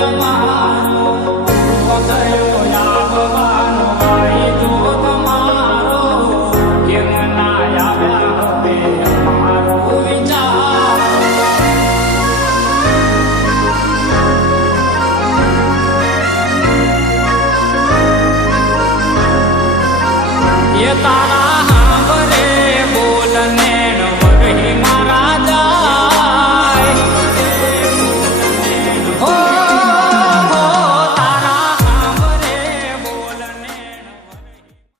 your mind.